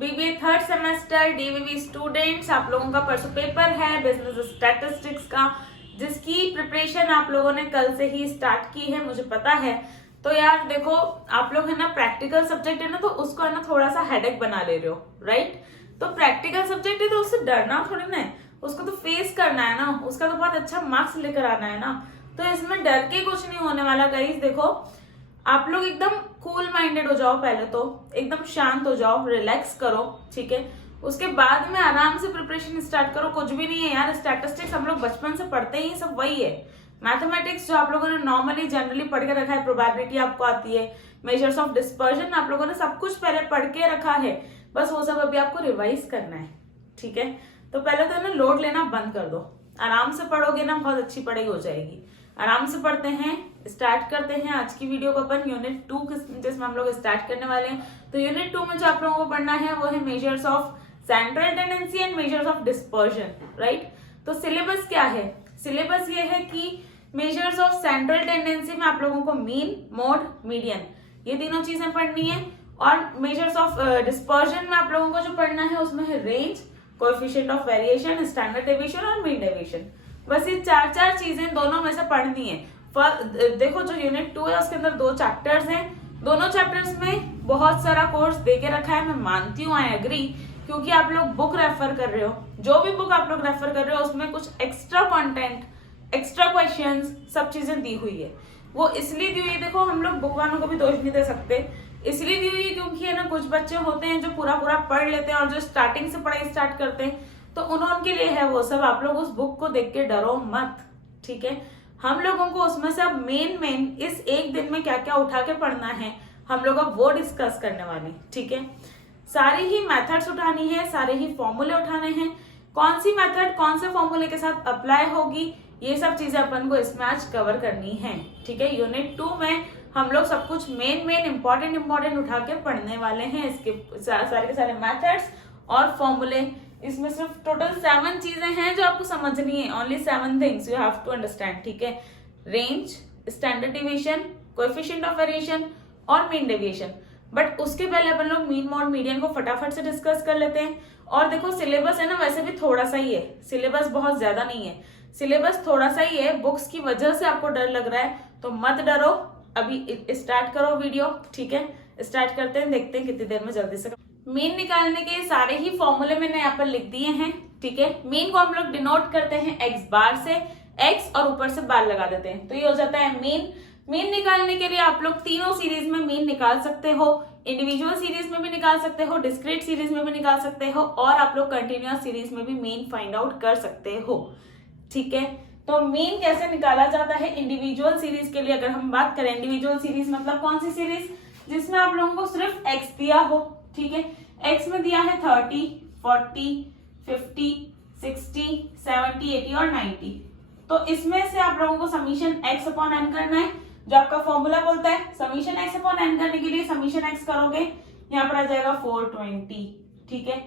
BBA third semester DVV students, आप लोगों का परसों पेपर है बिजनेस स्टैटिस्टिक्स का, जिसकी प्रिपरेशन आप लोगों ने कल से ही स्टार्ट की है, मुझे पता है। तो यार देखो, आप लोग है ना प्रैक्टिकल सब्जेक्ट है ना, तो उसको है ना थोड़ा सा हेडेक बना ले रहे हो, राइट। तो प्रैक्टिकल सब्जेक्ट है तो उससे डरना थोड़ी ना है, उसको तो फेस करना है ना, उसका तो बहुत अच्छा मार्क्स लेकर आना है ना। तो इसमें डर के कुछ नहीं होने वाला गाइस। देखो, आप लोग एकदम कूल माइंडेड हो जाओ, पहले तो एकदम शांत हो जाओ, रिलैक्स करो, ठीक है। उसके बाद में आराम से प्रिपरेशन स्टार्ट करो। कुछ भी नहीं है यार, स्टैटिस्टिक्स हम लोग बचपन से पढ़ते ही सब वही है। मैथमेटिक्स जो आप लोगों ने नॉर्मली जनरली पढ़ के रखा है, प्रोबेबिलिटी आपको आती है, मेजर्स ऑफ डिस्पर्जन आप लोगों ने सब कुछ पहले पढ़ के रखा है, बस वो सब अभी आपको रिवाइज करना है, ठीक है। तो पहले तो ना लोड लेना बंद कर दो, आराम से पढ़ोगे ना बहुत अच्छी पढ़ाई हो जाएगी। आराम से पढ़ते हैं, स्टार्ट करते हैं आज की वीडियो को अपन यूनिट 2 जिसमें हम लोग स्टार्ट करने वाले हैं। तो यूनिट 2 में जो आप लोगों को पढ़ना है वो है measures of central tendency and measures of dispersion, right. तो सिलेबस क्या है? सिलेबस ये है कि मेजर्स ऑफ सेंट्रल टेंडेंसी में आप लोगों को मीन, मोड, मीडियन, ये तीनों चीजें पढ़नी है। और मेजर्स ऑफ डिस्पर्जन में आप लोगों को जो पढ़ना है उसमें है range, coefficient of variation, standard deviation और मीन डेविएशन। बस ये चार चीजें दोनों में से पढ़नी है। देखो, जो यूनिट 2 है उसके अंदर 2 चैप्टर्स हैं, दोनों चैप्टर्स में बहुत सारा कोर्स दे के रखा है, मैं मानती हूँ, आई एग्री, क्योंकि आप लोग बुक रेफर कर रहे हो। जो भी बुक आप लोग रेफर कर रहे हो उसमें कुछ एक्स्ट्रा कंटेंट, एक्स्ट्रा क्वेश्चंस, सब चीजें दी हुई है। वो इसलिए दी हुई है, देखो हम लोग बुक वालों को भी दोष नहीं दे सकते, इसलिए दी हुई है क्योंकि है ना कुछ बच्चे होते हैं जो पूरा पढ़ लेते हैं और जो स्टार्टिंग से पढ़ाई स्टार्ट करते हैं, तो उनके लिए है वो सब। आप लोग उस बुक को देख के डरो मत, ठीक है। हम लोगों को उसमें से अब मेन इस एक दिन में क्या क्या उठा के पढ़ना है, हम लोग अब वो डिस्कस करने वाले, ठीक है। सारी ही मेथड्स उठानी है, सारे ही फॉर्मूले उठाने हैं, कौन सी मेथड कौन से फॉर्मूले के साथ अप्लाई होगी, ये सब चीजें अपन को इसमें आज कवर करनी है, ठीक है। यूनिट 2 में हम लोग सब कुछ मेन इंपॉर्टेंट उठा के पढ़ने वाले हैं। इसके सारे के सारे मेथड्स और फॉर्मूले, इसमें सिर्फ टोटल 7 चीजें हैं जो आपको समझनी है, only 7 things you have to understand, ठीक है। Range, standard deviation, coefficient of variation और मीन डेविएशन। बट उसके पहले अपन लोग मीन, मोड, मीडियन को फटाफट से डिस्कस कर लेते हैं। और देखो, सिलेबस है ना वैसे भी थोड़ा सा ही है, सिलेबस बहुत ज्यादा नहीं है, सिलेबस थोड़ा सा ही है। बुक्स की वजह से आपको डर लग रहा है तो मत डरो, अभी स्टार्ट करो वीडियो, ठीक है। स्टार्ट करते हैं, देखते हैं कितनी देर में जल्दी से। मीन निकालने के सारे ही फॉर्मूले मैंने यहाँ पर लिख दिए हैं, ठीक है। मीन को हम लोग डिनोट करते हैं एक्स बार से, एक्स और ऊपर से बार लगा देते हैं, तो ये हो जाता है मीन। मीन निकालने के लिए आप लोग तीनों सीरीज में मीन निकाल सकते हो, इंडिविजुअल सीरीज में भी निकाल सकते हो, डिस्क्रीट सीरीज में भी निकाल सकते हो, और आप लोग कंटिन्यूअस सीरीज में भी मीन फाइंड आउट कर सकते हो, ठीक है। तो मीन कैसे निकाला जाता है इंडिविजुअल सीरीज के लिए? अगर हम बात करें इंडिविजुअल सीरीज मतलब कौन सी सीरीज? जिसमें आप लोगों को सिर्फ एक्स दिया हो, ठीक है। एक्स में दिया है 30, 40, 50, 60, 70, 80 और 90। तो इसमें से आप लोगों को समीशन एक्स अपॉन एन करना है, जो आपका फॉर्मूला बोलता है। समीशन एक्स अपॉन एन करने के लिए समीशन एक्स करोगे, यहाँ पर आ जाएगा 420, ठीक है।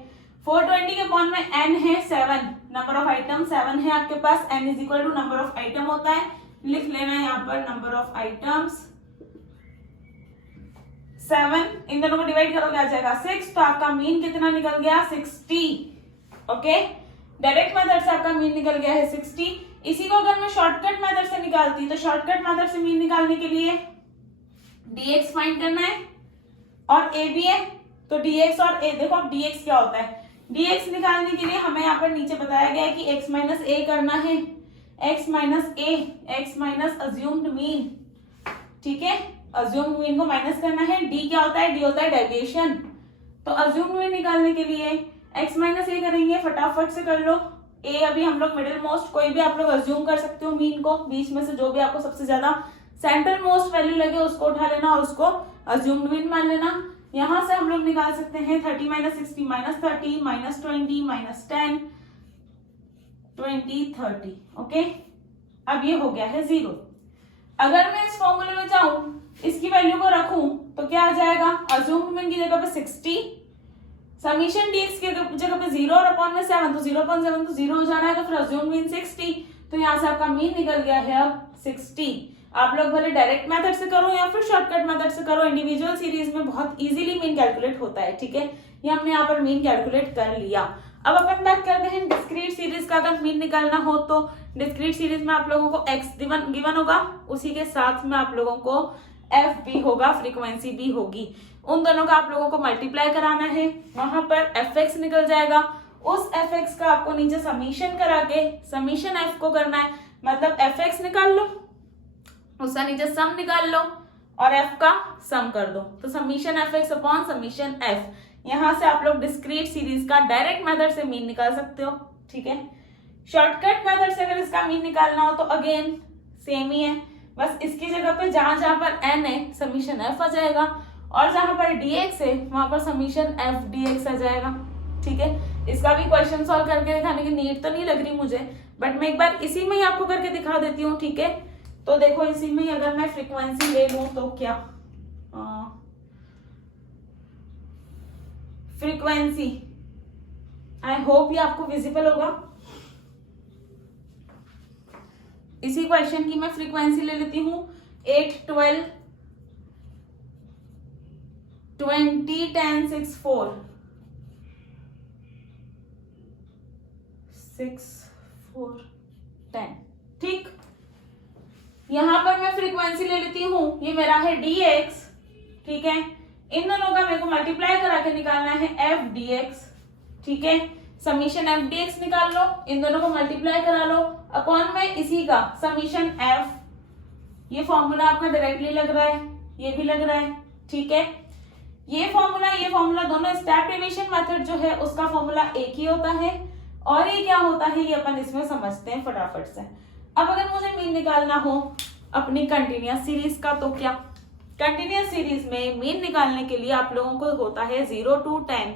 420 के अपॉन में n है 7, नंबर ऑफ आइटम 7 है आपके पास, n is equal to number of item होता है, लिख लेना है यहाँ पर नंबर ऑफ आइटम्स 7, इन दोनों को डिवाइड करोगे आ जाएगा 6, तो आपका मीन कितना निकल गया? 60, ओके। डायरेक्ट मेथड से आपका मीन निकल गया है 60। इसी को अगर मैं शॉर्टकट मेथड से निकालती, तो शॉर्टकट मेथड से मीन निकालने के लिए dx फाइंड करना है और a भी है, तो dx और a, देखो अब dx क्या होता है, dx निकालने के लिए हमें यहाँ पर नीचे बताया गया है कि x माइनस a करना है, x minus a, x minus assumed mean, ठीक है। अज्यूम्ड मीन को माइनस करना है, d क्या होता है? d होता है डेविएशन। तो अज्यूम्ड मीन निकालने के लिए x माइनस a करेंगे, फटाफट से कर लो। a अभी हम लोग मिडिल मोस्ट, कोई भी आप लोग अज्यूम कर सकते हो मीन को, बीच में से जो भी आपको सबसे ज्यादा सेंट्रल मोस्ट वैल्यू लगे उसको उठा लेना और उसको अज्यूम्ड मीन मान लेना। यहां से हम लोग निकाल सकते हैं 30 minus 60 minus 30 minus 20 minus 10 20 30, okay. अब ये हो गया है 0। अगर मैं इस फॉर्मूले में जाऊं, इसकी वैल्यू को रखूं, तो क्या आ जाएगा? अज्यूम्ड मीन की जगह पे 60, समीशन dx की जगह पे 0 और अपॉन में 7, तो 0.7 तो 0 हो जाना है, तो फिर अज्यूम्ड मीन 60, तो यहाँ से आपका मीन निकल गया है अब 60। आप लोग भले डायरेक्ट मेथड से करो या फिर शॉर्टकट मेथड से करो, इंडिविजुअल सीरीज में बहुत इजीली मीन कैलकुलेट होता है, ठीक है। ये हमने यहाँ पर मीन कैलकुलेट कर लिया। अब अपन बात करते हैं डिस्क्रीट सीरीज का। अगर मीन निकालना हो तो डिस्क्रीट सीरीज में आप लोगों को x गिवन होगा, उसी के साथ में आप लोगों को f भी होगा, फ्रीक्वेंसी भी होगी। उन दोनों का आप लोगों को मल्टीप्लाई कराना है, वहां पर fx निकल जाएगा। उस fx का आपको नीचे समीशन करा के समीशन f को करना है, मतलब fx निकाल लो, उसका नीचे सम निकाल लो और f का सम कर दो, तो summation fx upon summation f। यहां से आप लोग डिस्क्रीट सीरीज का डायरेक्ट मेथड से मीन निकाल सकते हो, ठीक है। शॉर्टकट मेथड से अगर इसका मीन निकालना हो तो अगेन सेम ही है, बस इसकी जगह पे जहां जहां पर n है समीशन f आ जाएगा और जहां पर dx है वहां पर समीशन f dx आ जाएगा, ठीक है। इसका भी क्वेश्चन सॉल्व करके दिखाने की नीड तो नहीं लग रही मुझे, बट मैं एक बार इसी में ही आपको करके दिखा देती हूँ, ठीक है। तो देखो इसी में ही अगर मैं फ्रीक्वेंसी ले लूं तो क्या फ्रीक्वेंसी, आई होप ये आपको विजिबल होगा। इसी क्वेश्चन की मैं फ्रीक्वेंसी ले लेती हूं 8, 12, 20, 10, 6, 4, 6, 4, 10, ठीक। यहां पर मैं फ्रीक्वेंसी ले लेती हूं, ये मेरा है dx, ठीक है। इन दोनों का मेरे को मल्टीप्लाई करा के निकालना है f dx, ठीक है। समीशन f dx निकाल लो, इन दोनों को मल्टीप्लाई करा लो अपॉन में इसी का समीशन f। ये फॉर्मूला आपका डायरेक्टली लग रहा है, ये भी लग रहा है, ठीक है। ये फॉर्मूला दोनों स्टेप डेविएशन मेथड जो है उसका फॉर्मूला एक ही होता है, और ये क्या होता है ये अपन इसमें समझते हैं फटाफट से। अब अगर मुझे मीन निकालना हो अपनी कंटिन्यूअस सीरीज का, तो क्या कंटिन्यूअस सीरीज में मीन निकालने के लिए आप लोगों को होता है 0 to 10,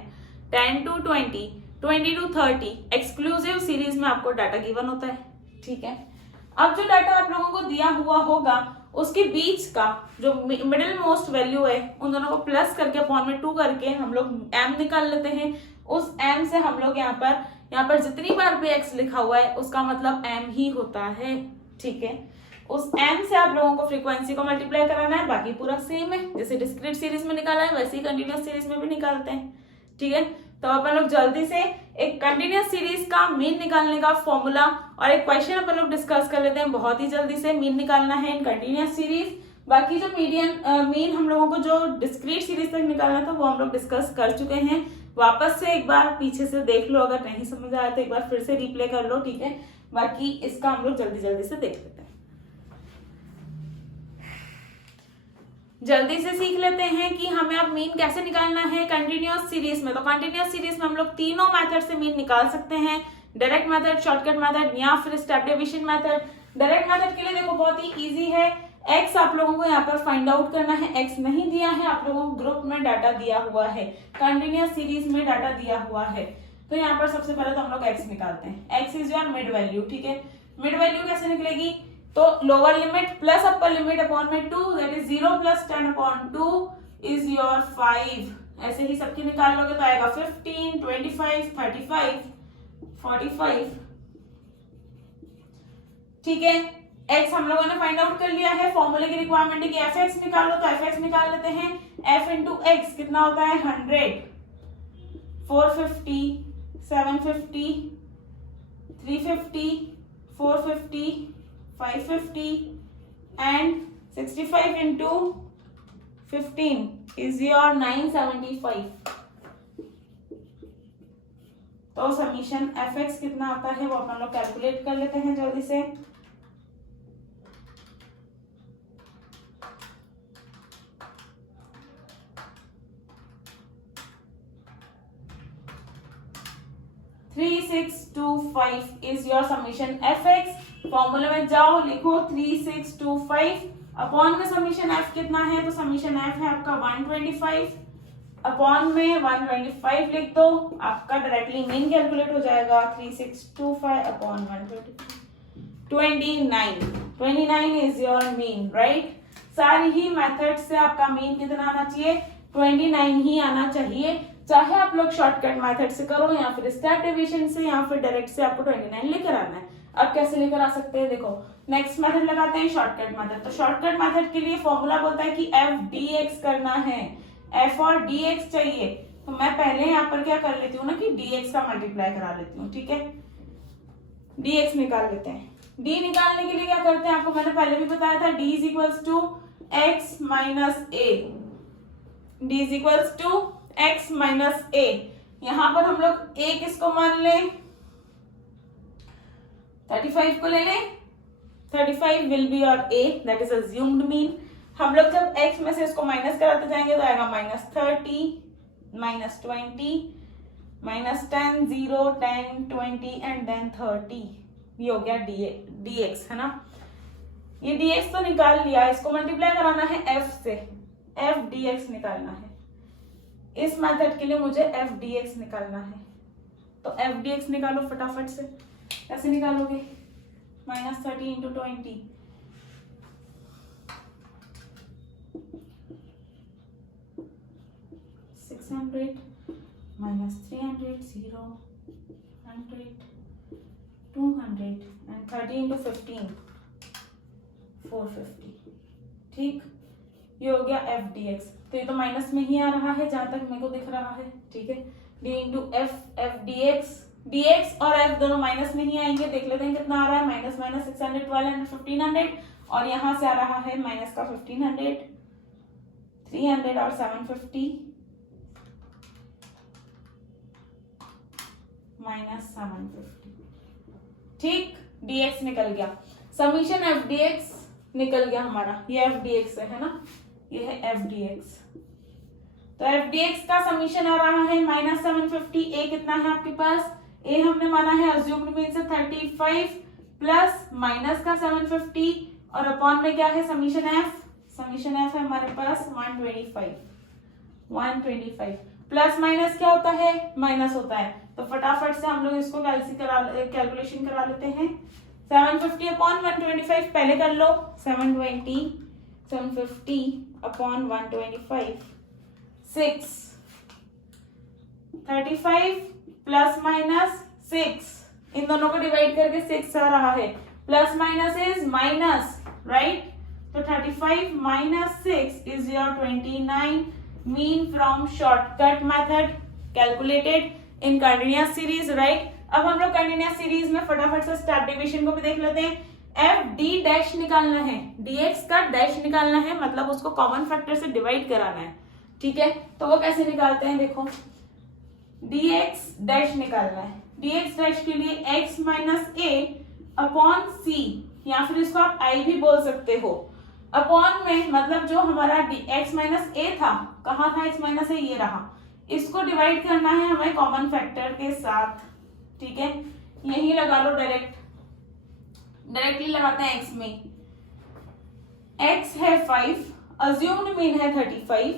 10 to 20, 20 to 30। Exclusive series में आपको डाटा गिवन होता है, ठीक है। अब जो डाटा आप लोगों को दिया हुआ होगा उसके बीच का जो मिडिल मोस्ट वैल्यू है उन दोनों को प्लस करके अपॉन में 2 करके हम लोग m निकाल लेते हैं। उस m से हम लोग यहाँ पर जितनी बार भी x लिखा हुआ है उसका मतलब m ही होता है, ठीक है। उस m से आप लोगों को फ्रीक्वेंसी को मल्टीप्लाई कराना है, बाकी पूरा सेम है, जैसे डिस्क्रीट सीरीज में निकाला है वैसे ही कंटिन्यूअस सीरीज में भी निकालते हैं, ठीक है। तो अपन लोग जल्दी से एक कंटिन्यूअस सीरीज का मीन निकालने का फॉर्मूला और एक क्वेश्चन अपन लोग डिस्कस कर लेते हैं। बहुत ही जल्दी से मीन निकालना है इन कंटिन्यूअस सीरीज। बाकी जो मीन हम लोगों को जो डिस्क्रीट सीरीज तक निकालना था वो हम लोग डिस्कस कर चुके हैं। वापस से एक बार पीछे से देख लो, अगर नहीं समझ आया तो एक बार फिर से रिप्ले कर लो, ठीक है। बाकी इसका हम लोग जल्दी जल्दी से देख लेते हैं, जल्दी से सीख लेते हैं कि हमें अब मीन कैसे निकालना है कंटिन्यूअस सीरीज में। तो कंटिन्यूअस सीरीज में हम लोग तीनों मेथड से मीन निकाल सकते हैं, डायरेक्ट मेथड, शॉर्टकट मेथड या फिर step deviation method. Direct method के लिए देखो बहुत ही इजी है, x आप लोगों को यहाँ पर फाइंड आउट करना है। x नहीं दिया है, आप लोगों को ग्रुप में डाटा दिया हुआ है, कंटिन्यूअस सीरीज में डाटा दिया हुआ है। तो यहाँ पर सबसे पहले तो हम लोग x निकालते हैं। x is your mid value, ठीक है। मिड वैल्यू कैसे निकलेगी, तो lower limit plus upper limit upon में 2, that is 0 plus 10 upon 2 is your 5। ऐसे ही सबकी निकाल लोगे तो आएगा 15, 25, 35, 45, ठीक है। x हम लोगों ने फाइंड आउट कर लिया है। फॉर्मूले की रिक्वायरमेंट है कि fx निकालो, तो fx निकाल लेते हैं। f इंटू x कितना होता है 100, 450, 750, 350, 450, 550 and 65 into 15 is your 975। तो समीशन fx कितना आता है वो अपन लोग कैलकुलेट कर लेते हैं जल्दी से। $3625 is your summation fx। फॉर्मूले में जाओ, लिखो 3625 अपॉन में समीशन f कितना है, तो समीशन f है आपका 125 अपॉन में 125 लिख दो, आपका डायरेक्टली मीन कैलकुलेट हो जाएगा। 3625 upon 125, 29 is your mean, right. सारी ही मेथड से आपका मीन कितना आना चाहिए, 29 ही आना चाहिए, चाहे आप लोग शॉर्टकट मेथड से करो या फिर स्टेप डेविएशन से या फिर डायरेक्ट से आपको 29 लेकर आना है। अब कैसे लेकर आ सकते हैं, देखो नेक्स्ट मेथड लगाते हैं शॉर्टकट मेथड। तो शॉर्टकट मेथड के लिए फॉर्मूला बोलता है कि एफ डी एक्स करना है, एफ और डी एक्स चाहिए। तो मैं पहले यहाँ पर क्या कर लेती हूँ ना कि डी एक्स का मल्टीप्लाई करा लेती हूँ, ठीक है, डी एक्स निकाल लेते हैं। डी निकालने के लिए क्या करते हैं, आपको मैंने पहले भी बताया था, D is equals to x minus a, D is equals to x minus a. यहां पर हम लोग ए किसको मान लें, 35 को ले लें, 35 विल बी और ए, दैट इज अज्यूम्ड मीन। हम लोग जब x में से इसको माइनस कराते जाएंगे तो आएगा -30, -20, -10, 0, 10, 20 एंड देन 30। ये हो गया dx, है ना। ये dx तो निकाल लिया, इसको मल्टीप्लाई कराना है f से, f dx निकालना है। इस मेथड के लिए मुझे f dx निकालना है, तो f dx निकालो फटाफट से। कैसे निकालोगे, -30 × 20, 600 -300, 0, 100, 200 and 30 × 15, 450। ठीक, ये हो गया f dx। तो ये तो माइनस में ही आ रहा है जहां तक मेरे को दिख रहा है, ठीक है। d × f dx, dx और f दोनों माइनस में ही आएंगे। देख लेते हैं कितना आ रहा है, माइनस माइनस 600, 1200, 1500 और यहाँ से आ रहा है माइनस का 1500, 300 और 750, -750। ठीक, dx निकल गया, समीशन f dx निकल गया हमारा। ये f dx है ना, ये है f dx। तो f dx का समीशन आ रहा है -750। a कितना है आपके पास, a हमने माना है अज्यूम्ड मीन से 35 प्लस माइनस का 750 और अपॉन में क्या है समीशन f, समीशन f है हमारे पास 125 प्लस माइनस क्या होता है, माइनस होता है। तो फटाफट से हम लोग इसको कैलकुलेशन करा लेते हैं। 750 अपॉन 125 पहले कर लो, 750 अपॉन 125, 6, 35 प्लस माइनस 6, इन दोनों को डिवाइड करके 6 आ रहा है, plus minus is minus, right. तो 35 minus 6 is your 29 mean from shortcut method calculated in continuous series, right. अब हम लोग कंटिन्यूअस सीरीज में फटाफट से स्टेप डेविएशन को भी देख लेते हैं। एफ डी डैश निकालना है, dx का डैश निकालना है, मतलब उसको कॉमन फैक्टर से डिवाइड कराना है, ठीक है। तो वो कैसे निकालते हैं, देखो dx डैश निकालना है। dx डैश के लिए x माइनस ए अपॉन सी, या फिर इसको आप i भी बोल सकते हो। अपॉन में मतलब जो हमारा x माइनस ए था, कहाँ था x माइनस ए, ये रहा, इसको डिवाइड करना है हमें कॉमन फैक्टर के साथ, ठीक है। यही लगा लो, डायरेक्टली लगाते हैं x में। x है 5, अज्यूम्ड मीन है 35,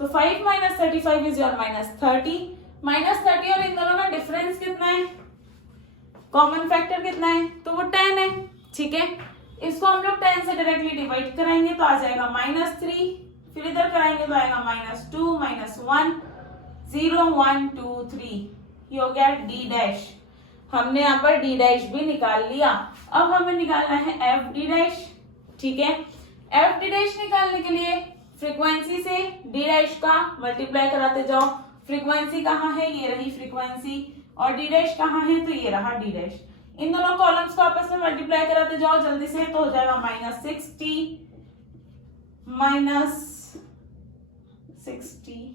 तो 5 माइनस 35 इज योर -30, -30 और इन दोनों का डिफरेंस कितना है, कॉमन फैक्टर कितना है, तो वो 10 है, ठीक है। इसको हम लोग 10 से डायरेक्टली डिवाइड कराएंगे तो आ जाएगा -3, फिर इधर कराएंगे तो आएगा -2, -1, 0, 1, 2, 3, ये हो गया d डैश। हमने यहाँ पर d डैश भी निकाल लिया। अब हमें निकालना है f d डैश, ठीक है। f d डैश निकालने के लिए फ्रीक्वेंसी से d डैश का मल्टीप्लाई कराते जाओ। फ्रीक्वेंसी कहाँ है, ये रही फ्रीक्वेंसी, और d डैश कहाँ है, तो ये रहा d डैश। इन दोनों कॉलम्स को आपस में मल्टीप्लाई कराते जाओ जल्दी से, तो हो जाएगा -60 15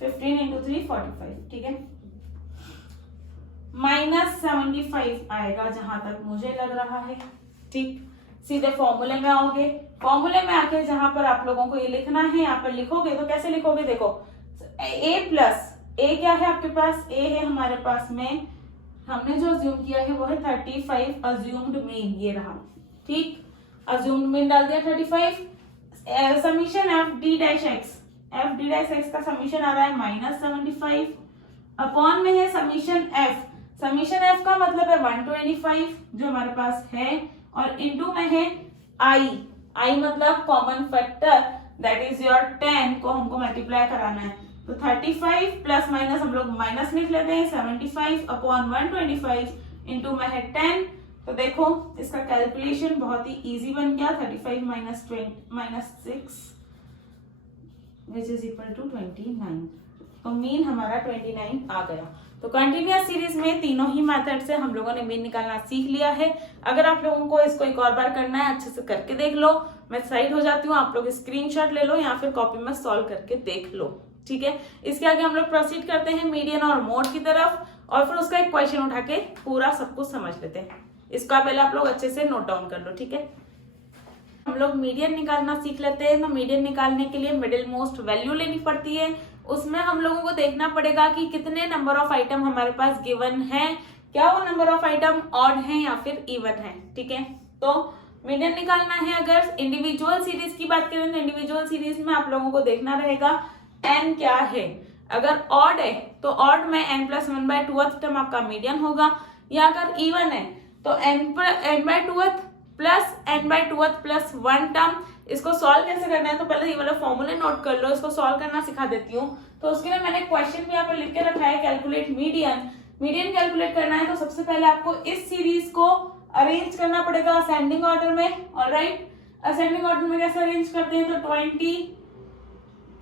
× 3 45, ठीक है। -75 आएगा जहां तक मुझे लग रहा है, ठीक। सीधे फॉर्मूले में आओगे, फॉर्मूले में आके जहां पर आप लोगों को ये लिखना है, यहाँ पर लिखोगे तो कैसे लिखोगे, देखो a प्लस a क्या है आपके पास, a है हमारे पास में, हमने जो अज्यूम किया है वो है 35 अज्यूम्ड मीन, ये रहा, ठीक। अज्यूम्ड मीन डाल दिया 35, summation F D dash x, F D dash x का समीशन आ रहा है -75, अपॉन में है समीशन एफ, समीशन एफ का मतलब है 125 जो हमारे पास है, और इनटू में है आई, आई मतलब common factor, that is your 10 को हमको मल्टीप्लाई कराना है। तो 35 प्लस माइनस हम लोग माइनस लिख लेते हैं, 75 अपॉन 125 इंटू में है 10। तो देखो इसका कैलकुलेशन बहुत ही इजी बन गया, 35 minus 6 which is equal to 29। तो मीन हमारा 29 आ गया। तो कंटिन्यूअस सीरीज में तीनों ही मेथड से हम लोगों ने मीन निकालना सीख लिया है। अगर आप लोगों को इसको एक और बार करना है, अच्छे से करके देख लो, मैं साइड हो जाती हूँ, आप लोग स्क्रीनशॉट ले लो या फिर कॉपी में सॉल्व करके देख लो, ठीक है। इसके आगे हम लोग प्रोसीड करते हैं मीडियन और मोड की तरफ, और फिर उसका एक क्वेश्चन उठा के पूरा सब कुछ समझ लेते हैं। इसका पहले आप लोग अच्छे से नोट डाउन कर लो, ठीक है। हम लोग मीडियन निकालना सीख लेते हैं। तो मीडियन निकालने के लिए मिडिल मोस्ट वैल्यू लेनी पड़ती है। उसमें हम लोगों को देखना पड़ेगा कि कितने नंबर ऑफ आइटम हमारे पास गिवन है, क्या वो नंबर ऑफ आइटम ऑड है या फिर इवन है, ठीक है। तो मीडियन निकालना है। अगर इंडिविजुअल सीरीज की बात करें तो इंडिविजुअल सीरीज में आप लोगों को देखना रहेगा n क्या है। अगर ऑड है तो ऑड में n प्लस 1/2 टर्म आपका मीडियन होगा, या अगर इवन है तो n/2 plus n/2 plus 1 term. इसको सॉल्व कैसे करना है, तो पहले ये वाला फॉर्मूले नोट कर लो, इसको सॉल्व करना सिखा देती हूँ। तो उसके लिए मैंने क्वेश्चन भी यहाँ पर लिख के रखा है, कैलकुलेट मीडियन। मीडियन कैलकुलेट करना है तो सबसे पहले आपको इस सीरीज को अरेंज करना पड़ेगा असेंडिंग ऑर्डर में, ऑलराइट। असेंडिंग ऑर्डर में कैसे अरेंज करते हैं, तो 20,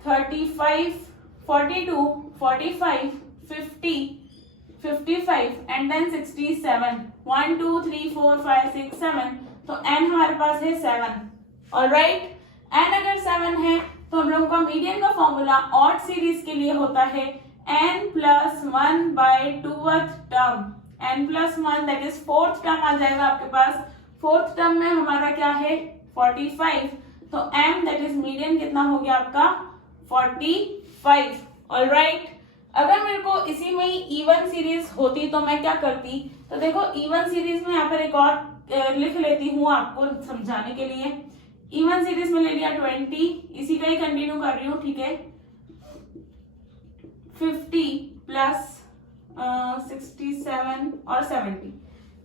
35, 42, 45, 50, 55 एंड देन 67, 1 2 3 4 5 6 7। तो n हमारे पास है 7, ऑलराइट। n अगर 7 है तो हम लोगों का मीडियन का फॉर्मूला ऑड सीरीज के लिए होता है n plus 1/2 term, n plus 1 that is 4th term आ जाएगा आपके पास। 4th टर्म में हमारा क्या है 45, तो m दैट इज मीडियन कितना हो गया आपका 45, ऑलराइट। अगर मेरे को इसी में ही इवन सीरीज होती तो मैं क्या करती, तो देखो इवन सीरीज में यहाँ पर एक और लिख लेती हूँ आपको समझाने के लिए। इवन सीरीज में ले लिया 20, इसी का ही कंटिन्यू कर रही हूँ, ठीक है। 50 प्लस 67 और 70,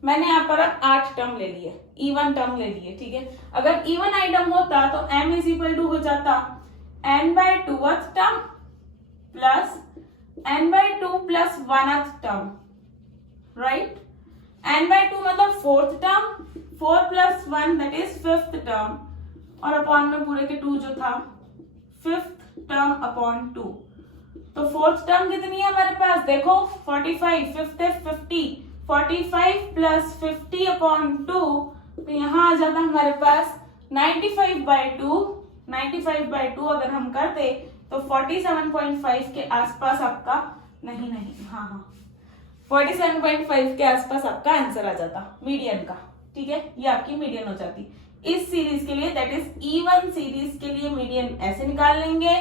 मैंने यहाँ पर अब 8 टर्म ले लिए, इवन टर्म ले लिए, ठीक है। अगर इवन आइटम होता तो m इज इक्वल टू हो जाता n/2 term plus n/2 plus 1th term, right. n/2 मतलब 4th term, 4 plus 1 that is 5th term, और अपॉन में पूरे के 2 जो था 5th टर्म अपॉन 2। तो 4th टर्म कितनी है हमारे पास, देखो 45, 5th है 50, 45 प्लस 50 अपॉन 2, तो यहाँ आ जाता हमारे पास 95/2। 95/2 अगर हम करते तो 47.5 के आसपास आपका, नहीं हाँ 47.5 के आसपास आपका आंसर आ जाता मीडियन का, ठीक है। ये आपकी मीडियन हो जाती। इस सीरीज के लिए दैट इज इवन सीरीज के लिए मीडियन ऐसे निकाल लेंगे,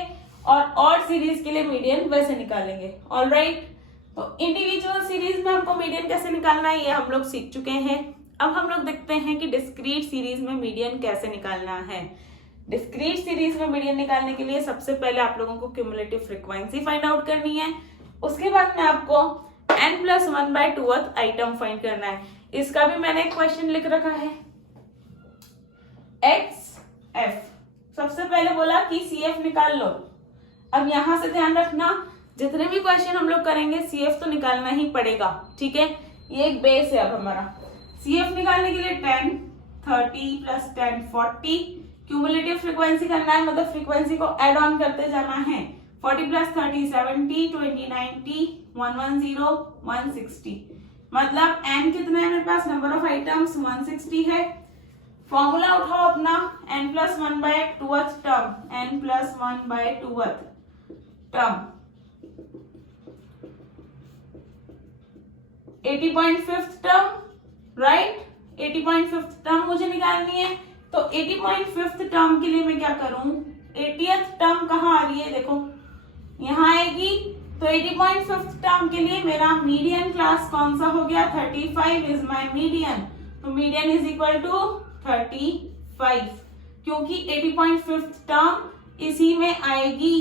और ऑड सीरीज के लिए मीडियन वैसे निकालेंगे, ऑलराइट। तो इंडिविजुअल सीरीज में हमको मीडियन कैसे निकालना है ये हम लोग सीख चुके हैं। अब हम लोग देखते हैं कि डिस्क्रीट सीरीज में मीडियन कैसे निकालना है। डिस्क्रीट सीरीज में मीडियन निकालने के लिए सबसे पहले आप लोगों को क्यूमुलेटिव फ्रीक्वेंसी फाइंड आउट करनी है। उसके बाद में आपको n प्लस 1/2 आइटम फाइंड करना है। इसका भी मैंने एक क्वेश्चन लिख रखा है, XF। सबसे पहले बोला कि CF निकाल लो। अब यहां से ध्यान रखना, जितने भी क्वेश्चन हम लोग करेंगे CF तो निकालना ही पड़ेगा, ठीक है। ये एक बेस है अब हमारा। CF निकालने के लिए 10, 30 प्लस 10 40। क्यूमुलेटिव फ्रीक्वेंसी करना है, मतलब फ्रीक्वेंसी को एड ऑन करते जाना है। 40 प्लस 30 70, 20 90, 110 160। मतलब n कितना है मेरे पास, नंबर ऑफ आइटम्स 160 है। फॉर्मूला उठाओ अपना, n plus 1/2 term, n plus 1/2 term 80.5 term, right. 80.5 term मुझे निकालनी है। तो 80.5 टर्म के लिए मैं क्या करूं, 80th टर्म कहाँ आ रही है, देखो यहाँ आएगी। तो 80.5 टर्म के लिए मेरा मीडियन क्लास कौन सा हो गया, 35 इज माय मीडियन। तो मीडियन इज इक्वल टू 35, क्योंकि 80.5 टर्म इसी में आएगी,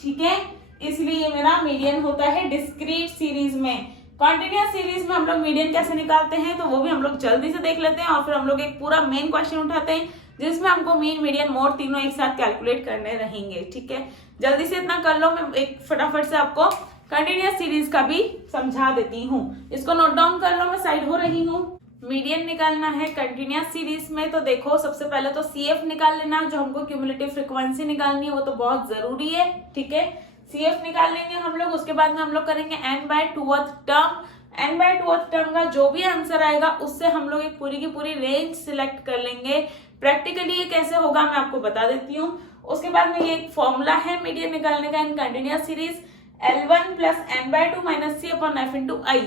ठीक है। इसलिए मेरा मीडियन होता है डिस्क्रीट सीरीज में। कॉन्टिन्यूअस सीरीज में हम लोग मीडियन कैसे निकालते हैं तो वो भी हम लोग जल्दी से देख लेते हैं, और फिर हम लोग एक पूरा मेन क्वेश्चन उठाते हैं जिसमें हमको मीन, मीडियन, मोड तीनों एक साथ कैलकुलेट करने रहेंगे। ठीक है, जल्दी से इतना कर लो, मैं एक फटाफट से आपको कंटिन्यूअस सीरीज का भी समझा देती हूँ। इसको नोट डाउन कर लो, मैं साइड हो रही हूँ। मीडियन निकालना है कंटिन्यूअस सीरीज में, तो देखो सबसे पहले तो CF निकाल लेना, जो हमको क्यूमुलेटिव फ्रीक्वेंसी निकालनी है वो तो बहुत जरूरी है। ठीक है, CF निकाल लेंगे हम लोग, उसके बाद में हम लोग करेंगे n/2th टर्म। n/2th टर्म का जो भी आंसर आएगा उससे हम लोग एक पूरी की पूरी रेंज सिलेक्ट कर लेंगे। प्रैक्टिकली ये कैसे होगा मैं आपको बता देती हूँ। उसके बाद में ये एक फॉर्मूला है मीडियन निकालने का इन continuous series, L1 + n/2 - C/f × I।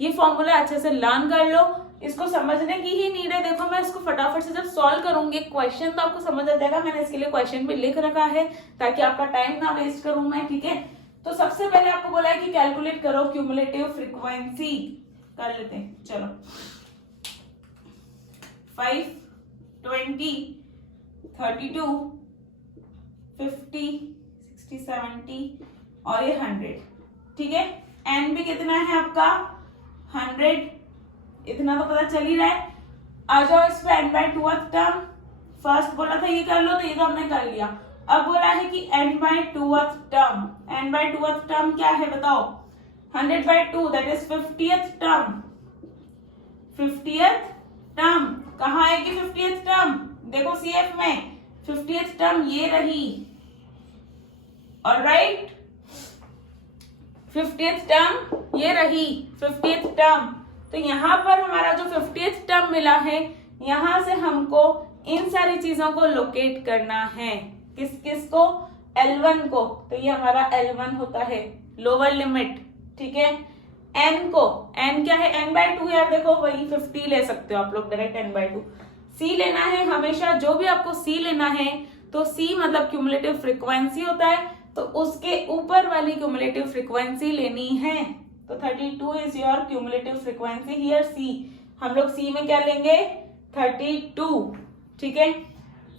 ये फॉर्मूला अच्छे से लर्न कर लो, इसको समझने की ही नीड है। देखो मैं इसको फटाफट से जब सॉल्व करूंगी क्वेश्चन तो आपको समझ आ जाएगा। मैंने इसके लिए क्वेश्चन भी लिख रखा है ताकि आपका टाइम ना वेस्ट करूं मैं। ठीक है, तो सबसे पहले आपको बोला है कि कैलकुलेट करो क्यूमुलेटिव फ्रीक्वेंसी। कर लेते हैं, चलो। 5, 20, 32, 50, 60, 70 और ये 100। ठीक है, n भी कितना है आपका 100, इतना तो पता चल ही रहा है। आ जाओ इस पे n/2th टर्म, फर्स्ट बोला था ये कर लो तो ये तो हमने कर लिया। अब बोला है कि n/2th टर्म, n/2th टर्म क्या है बताओ? 100/2 that is 50th term. 50th term कहाँ आएगी 50th टर्म? देखो CF में 50th टर्म ये रही, ऑलराइट। 50th टर्म ये रही 50th टर्म। तो यहाँ पर हमारा जो 50th टर्म मिला है, यहाँ से हमको इन सारी चीजों को लोकेट करना है। किस किस को? L1 को, तो ये हमारा L1 होता है, लोअर लिमिट। ठीक है, n को, n क्या है n/2 यार, देखो वही 50 ले सकते हो आप लोग डायरेक्ट n/2। C लेना है हमेशा, जो भी आपको C लेना है तो C मतलब क्यूमुलेटिव फ्रीक्वेंसी होता है, तो उसके ऊपर वाली क्यूमुलेटिव फ्रीक्वेंसी लेनी है। तो 32 is your cumulative frequency here C। हम लोग C में क्या लेंगे 32। ठीक है,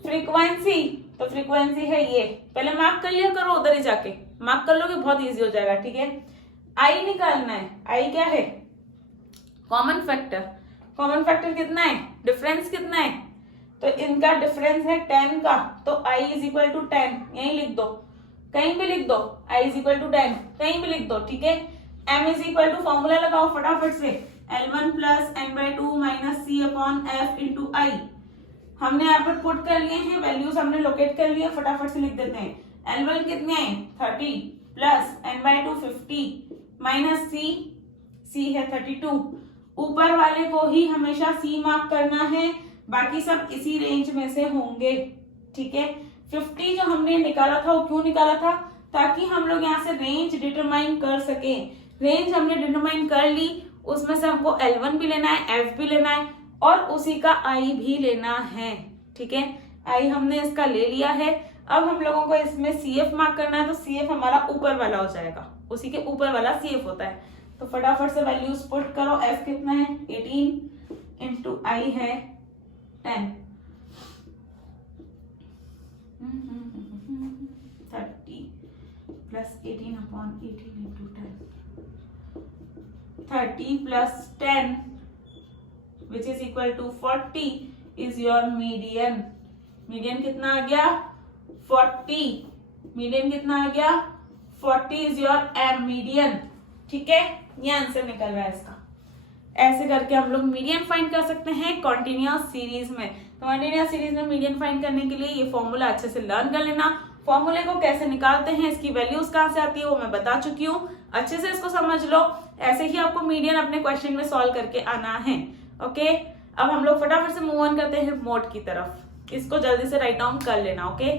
फ्रीक्वेंसी, तो फ्रीक्वेंसी है ये, पहले मार्क कर लिया करो, उधर ही जाके मार्क कर लोगे बहुत इजी हो जाएगा। ठीक है, I निकालना है। I क्या है? Common factor. कॉमन फैक्टर कितना है? डिफरेंस कितना है? तो इनका डिफरेंस है 10 का, तो I = 10, यही लिख दो, कहीं भी लिख दो, I = 10 कहीं भी लिख दो। ठीक है, M = फॉर्मूला लगाओ फटाफट से, L1 + n/2 - C/f × I। हमने यहाँ पर पुट कर लिए हैं, वैल्यूज हमने लोकेट कर लिए, फटाफट से लिख देते हैं। L1 कितने हैं 30 + n/2 50 - C है 32। ऊपर वाले को ही हमेशा C मार्क करना है, बाकी सब इसी रेंज में से होंगे। ठीक है, 50 जो हमने निकाला था वो क्यों निकाला था? ताकि हम लोग यहाँ से रेंज डिटरमाइन कर सके। रेंज हमने डिटरमाइन कर ली, उसमें से हमको L1 भी लेना है, F भी लेना है और उसी का I भी लेना है। ठीक है, I हमने इसका ले लिया है। अब हम लोगों को इसमें CF मार्क करना है, तो CF हमारा ऊपर वाला हो जाएगा, उसी के ऊपर वाला CF होता है। तो फटाफट से वैल्यूज पुट करो। F कितना है 18 × I है 10, 30 + 18/18 × 10, 30 + 10 which is equal to 40 is your median। Median कितना आ गया 40। मीडियन कितना आ गया 40 is your M मीडियन। ठीक है, ये आंसर निकल रहा है इसका। ऐसे करके हम लोग मीडियन फाइंड कर सकते हैं कॉन्टिन्यूअस सीरीज में। तो कॉन्टिन्यूअस सीरीज में मीडियन फाइंड करने के लिए ये फॉर्मूला अच्छे से लर्न कर लेना। फॉर्मूले को कैसे निकालते हैं, इसकी वैल्यूज कहाँ से आती है वो मैं बता चुकी हूँ, अच्छे से इसको समझ लो। ऐसे ही आपको मीडियन अपने क्वेश्चन में सॉल्व करके आना है। ओके, अब हम लोग फटाफट से मूव ऑन करते हैं मोड की तरफ। इसको जल्दी से राइट डाउन कर लेना। ओके,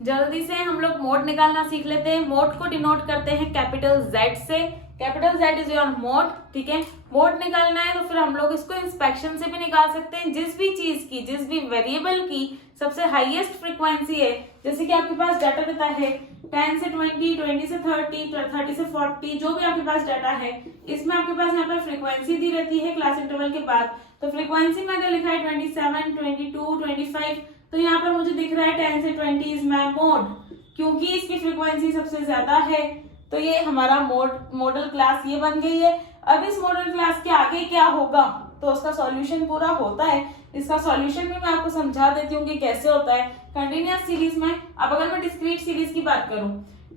जल्दी से हम लोग मोड निकालना सीख लेते हैं। मोड को डिनोट करते हैं कैपिटल Z से। Capital Z is your mode. ठीक है, मोड निकालना है तो फिर हम लोग इसको इंस्पेक्शन से भी निकाल सकते हैं। जिस भी चीज की, जिस भी वेरिएबल की सबसे हाईएस्ट फ्रीक्वेंसी है, जैसे कि आपके पास डाटा देता है 10 से 20, 20 से 30, 30 से 40, जो भी आपके पास डाटा है, इसमें आपके पास यहाँ पर फ्रीक्वेंसी दी रहती है क्लास इंटरवल के बाद। तो फ्रीक्वेंसी में अगर लिखा है 27, 22, 25, तो यहाँ पर मुझे दिख रहा है 10 से 20 इज माई मोड, क्योंकि इसकी फ्रीक्वेंसी सबसे ज्यादा है। तो ये हमारा मॉडल क्लास ये बन गई है। अब इस मॉडल क्लास के आगे क्या होगा, तो उसका सॉल्यूशन पूरा होता है, इसका सॉल्यूशन भी मैं आपको समझा देती हूँ कि कैसे होता है कंटिन्यूअस सीरीज में। अब अगर मैं डिस्क्रीट सीरीज की बात करूं,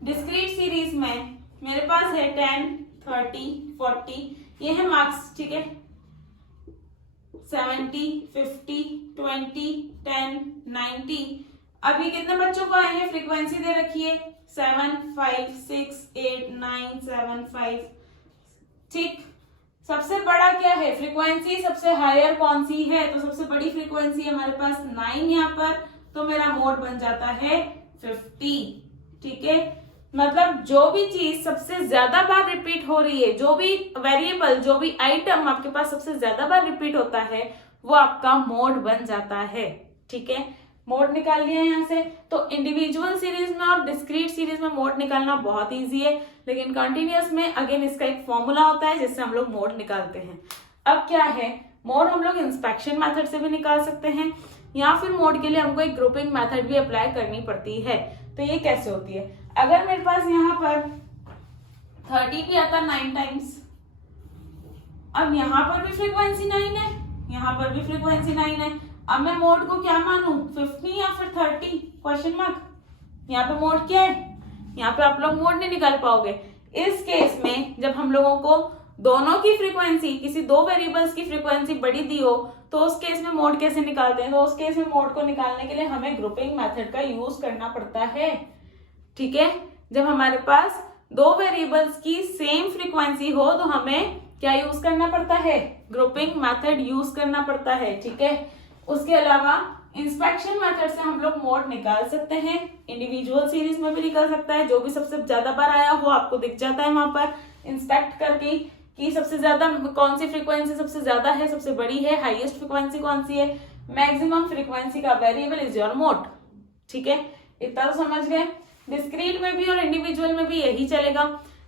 डिस्क्रीट सीरीज में मेरे पास है 10, 30, 40, ये है मार्क्स, ठीक है, 70, 50, 20, 10, 90। अब ये कितने बच्चों को आए हैं, फ्रीक्वेंसी दे रखी है 7, 5, 6, 8, 9, 7, 5, ठीक। सबसे बड़ा क्या है फ्रीक्वेंसी, सबसे हायर कौन सी है, तो सबसे बड़ी फ्रीक्वेंसी हमारे पास 9 यहाँ पर, तो मेरा मोड बन जाता है 50, ठीक है। मतलब जो भी चीज सबसे ज्यादा बार रिपीट हो रही है, जो भी वेरिएबल, जो भी आइटम आपके पास सबसे ज्यादा बार रिपीट होता है, वो आपका मोड बन जाता है, ठीक है। मोड निकाल लिया यहाँ से। तो इंडिविजुअल सीरीज में और डिस्क्रीट सीरीज में मोड निकालना बहुत इजी है, लेकिन कंटिन्यूअस में अगेन इसका एक फॉर्मूला होता है जिससे हम लोग मोड निकालते हैं। अब क्या है, मोड हम लोग इंस्पेक्शन मेथड से भी निकाल सकते हैं, या फिर मोड के लिए हमको एक ग्रुपिंग मेथड भी अप्लाई करनी पड़ती है। तो ये कैसे होती है, अगर मेरे पास यहाँ पर 30 भी आता 9 टाइम्स, अब यहाँ पर भी फ्रीक्वेंसी 9 है, यहाँ पर भी फ्रीक्वेंसी 9 है, अब मैं मोड को क्या मानूं, 50 या फिर 30, क्वेश्चन मार्क। यहाँ पे मोड क्या है, यहाँ पे आप लोग मोड नहीं निकाल पाओगे। इस केस में जब हम लोगों को दोनों की फ्रीक्वेंसी, किसी दो वेरिएबल्स की फ्रीक्वेंसी बड़ी दी हो, तो उस केस में मोड कैसे निकालते हैं, तो उस केस में मोड को निकालने के लिए हमें ग्रुपिंग मेथड का यूज करना पड़ता है, ठीक है। जब हमारे पास दो वेरिएबल्स की सेम फ्रीक्वेंसी हो तो हमें क्या यूज करना पड़ता है, ग्रुपिंग मेथड यूज करना पड़ता है, ठीक है। उसके अलावा इंस्पेक्शन मेथड से हम लोग मोड निकाल सकते हैं, इंडिविजुअल सीरीज में भी निकल सकता है, जो भी सबसे ज्यादा बार आया हो आपको दिख जाता है वहां पर इंस्पेक्ट करके कि सबसे ज्यादा कौन सी फ्रीक्वेंसी सबसे ज्यादा है, सबसे बड़ी है, हाईएस्ट फ्रीक्वेंसी कौन सी है, मैक्सिमम फ्रीक्वेंसी का वेरिएबल इज योर मोड, ठीक है। इतना तो समझ गए। डिस्क्रीट में भी और इंडिविजुअल में भी यही चलेगा।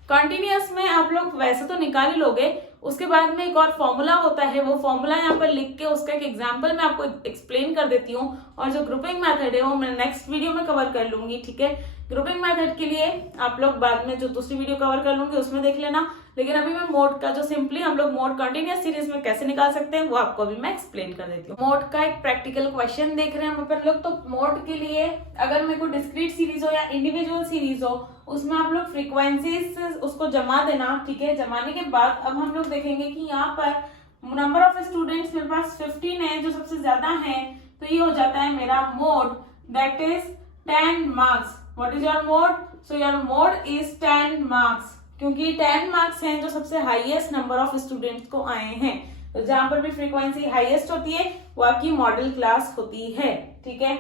कंटिन्यूअस में आप लोग वैसे तो निकाल ही लोगे, उसके बाद में एक और फॉर्मूला होता है, वो फॉर्मूला यहाँ पर लिख के उसका एक एग्जांपल मैं आपको एक्सप्लेन कर देती हूँ, और जो ग्रुपिंग मेथड है वो मैं नेक्स्ट वीडियो में कवर कर लूंगी, ठीक है। ग्रुपिंग मेथड के लिए आप लोग बाद में जो दूसरी वीडियो कवर कर लूंगी उसमें देख लेना, लेकिन अभी मैं मोड का जो सिंपली हम लोग मोड कंटिन्यूअस सीरीज में कैसे निकाल सकते हैं वो आपको अभी मैं एक्सप्लेन कर देती हूँ। मोड का एक प्रैक्टिकल क्वेश्चन देख रहे हैं हम अपन लोग। तो मोड के लिए अगर मेरे को डिस्क्रीट सीरीज हो या इंडिविजुअल सीरीज हो, उसमें आप लोग फ्रीक्वेंसीज उसको जमा देना, ठीक है। जमाने के बाद अब हम लोग देखेंगे कि यहाँ पर नंबर ऑफ स्टूडेंट्स मेरे पास 15 है, जो सबसे ज्यादा है, तो ये हो जाता है मेरा mode, that is 10 marks. What is your mode, so your mode is 10 marks, क्योंकि 10 मार्क्स हैं जो सबसे हाईएस्ट नंबर ऑफ स्टूडेंट्स को आए हैं। तो जहां पर भी फ्रीक्वेंसी हाईएस्ट होती है वो आपकी मॉडल क्लास होती है, ठीक है।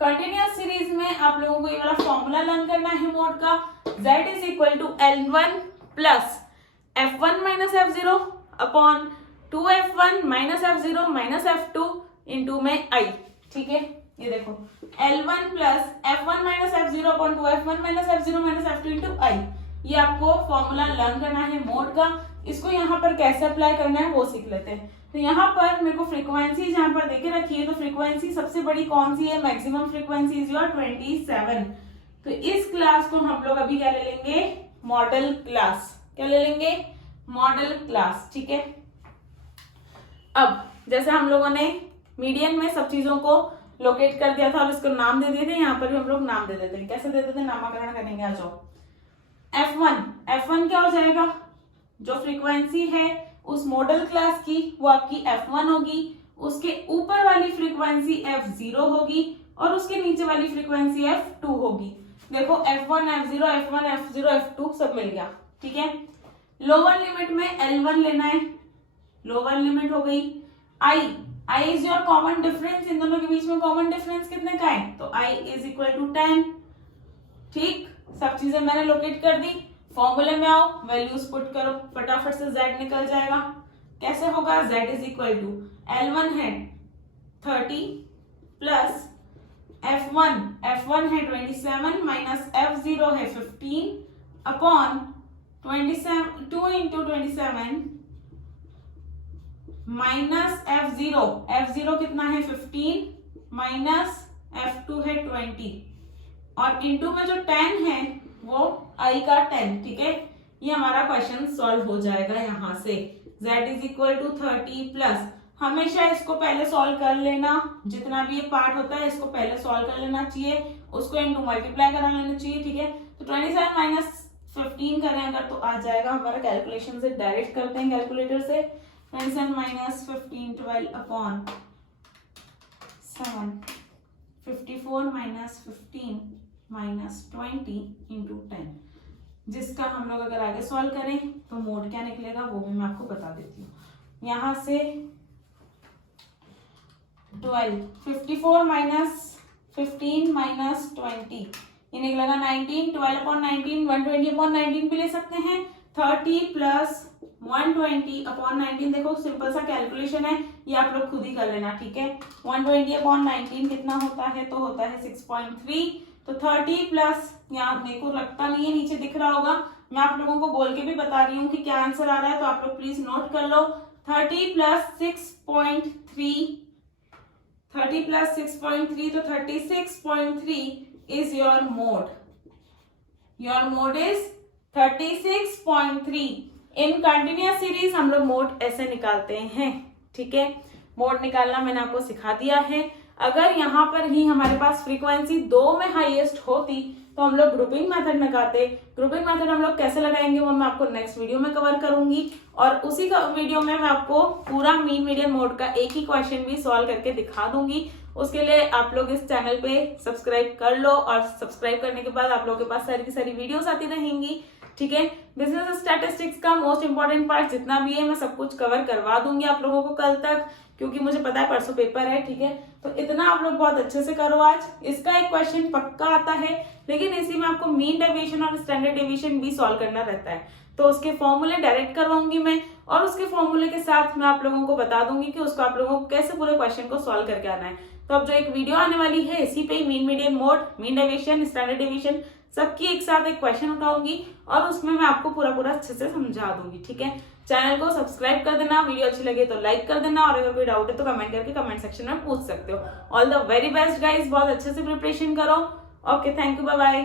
कंटिन्यूअस सीरीज में आप लोगों को ये वाला फॉर्मूला लर्न करना है मोड का, z is equal to L1 plus F1 minus F0 upon 2F1 minus F0 minus F2 into में I, ठीक है। ये देखो L1 plus F1 minus F0 upon 2F1 minus F0 minus F2 into I, ये आपको formula learn करना है mode का। इसको यहाँ पर कैसे अप्लाई करना है वो सीख लेते हैं। तो यहाँ पर मेरे को फ्रीक्वेंसी जहाँ पर देके रखी है, तो फ्रीक्वेंसी सबसे बड़ी कौन सी है, मैक्सिमम फ्रीक्वेंसी इज योर 27। तो इस क्लास को हम लोग अभी क्या ले लेंगे, मॉडल क्लास। क्या ले लेंगे, मॉडल क्लास, ठीक है। अब जैसे हम लोगों ने मीडियन में सब चीजों को लोकेट कर दिया था और इसको नाम दे दिए थे, यहाँ पर भी हम लोग नाम दे देते हैं। कैसे दे देते हैं, नामकरण करेंगे। आ जाओ। F1 क्या हो जाएगा, जो फ्रीक्वेंसी है उस मॉडल क्लास की वो आपकी F1 होगी, उसके ऊपर वाली फ्रीक्वेंसी F0 होगी और उसके नीचे वाली फ्रीक्वेंसी F2 होगी। देखो F1 F0 F1 F0 F2 सब मिल गया, ठीक है। लोअर लिमिट में L1 लेना है, लोअर लिमिट हो गई। I is your common difference, इन दोनों के बीच में कॉमन डिफरेंस कितने का है, तो I इज इक्वल टू 10, ठीक। सब चीजें मैंने लोकेट कर दी। फॉर्मूले में आओ, वैल्यूज पुट करो, फटाफट से z निकल जाएगा। कैसे होगा, z is equal to L1 है 30 प्लस F1 है 27 माइनस F0 है 15 अपॉन 2 इंटू 27 माइनस F0 कितना है 15 माइनस F2 है 20 और इंटू में जो 10 है वो I का 10, ठीक है। ये हमारा क्वेश्चन सॉल्व हो जाएगा यहाँ से। z is equal to 30 plus हमेशा इसको पहले सॉल्व कर लेना, जितना भी ये पार्ट होता है इसको पहले सॉल्व कर लेना चाहिए, उसको इनटू मल्टीप्लाई करा लेना चाहिए, ठीक है। तो 27 माइनस 15 करें अगर तो आ जाएगा हमारा, कैलकुलेशन से डायरेक्ट करते हैं कैलकुलेटर से, 27 minus 15 12 upon 7, 54 minus 15 minus 20 into 10, जिसका हम लोग अगर आगे सॉल्व करें तो मोड क्या निकलेगा वो भी मैं आपको बता देती हूँ। यहां से 12, 54 माइनस 15 माइनस 20 ये निकलेगा 19, 12 अपॉन 19, 120 अपॉन 19 भी ले सकते हैं, 30 प्लस 120 अपॉन 19, देखो सिंपल सा कैलकुलेशन है, ये आप लोग खुद ही कर लेना, ठीक है। 120 अपॉन 19 कितना होता है, तो होता है 6.3, तो 30 प्लस, यहाँ देखो लगता नहीं है, नीचे दिख रहा होगा, मैं आप लोगों को बोल के भी बता रही हूँ कि क्या आंसर आ रहा है, तो आप लोग प्लीज नोट कर लो, 30 प्लस 6.3, 30 प्लस 6.3, तो 36.3 is your mode. Your mode is 36.3. In continuous series हम लोग मोड ऐसे निकालते हैं, ठीक है। मोड निकालना मैंने आपको सिखा दिया है। अगर यहाँ पर ही हमारे पास फ्रीक्वेंसी 2 में हाईएस्ट होती तो हम लोग ग्रुपिंग मेथड लगाते। ग्रुपिंग मेथड हम लोग कैसे लगाएंगे वो मैं आपको नेक्स्ट वीडियो में कवर करूंगी, और उसी का वीडियो में मैं आपको पूरा मीन मीडियन मोड का एक ही क्वेश्चन भी सॉल्व करके दिखा दूंगी। उसके लिए आप लोग इस चैनल पे सब्सक्राइब कर लो, और सब्सक्राइब करने के बाद आप लोगों के पास सारी की सारी वीडियोस आती रहेंगी, ठीक है। बिजनेस स्टैटिस्टिक्स का मोस्ट इंपॉर्टेंट पार्ट जितना भी है मैं सब कुछ कवर करवा दूंगी आप लोगों को कल तक, क्योंकि मुझे पता है परसों पेपर है, ठीक है। तो इतना आप लोग बहुत अच्छे से करो आज। इसका एक क्वेश्चन पक्का आता है, लेकिन इसी में आपको मीन डेविएशन और स्टैंडर्ड डेविएशन भी सॉल्व करना रहता है, तो उसके फॉर्मूले डायरेक्ट करवाऊंगी मैं, और उसके फॉर्मूले के साथ मैं आप लोगों को बता दूंगी कि उसको आप लोगों को कैसे पूरे क्वेश्चन को सॉल्व करके आना है। तो अब जो एक वीडियो आने वाली है इसी पे mean median mode, mean deviation, standard deviation सबकी एक साथ एक क्वेश्चन उठाऊंगी, और उसमें मैं आपको पूरा अच्छे से समझा दूंगी, ठीक है। चैनल को सब्सक्राइब कर देना, वीडियो अच्छी लगे तो लाइक कर देना, और अगर कोई डाउट है तो कमेंट करके कमेंट सेक्शन में पूछ सकते हो। All the very best guys, बहुत अच्छे से प्रिपरेशन करो। Okay, thank you, bye bye.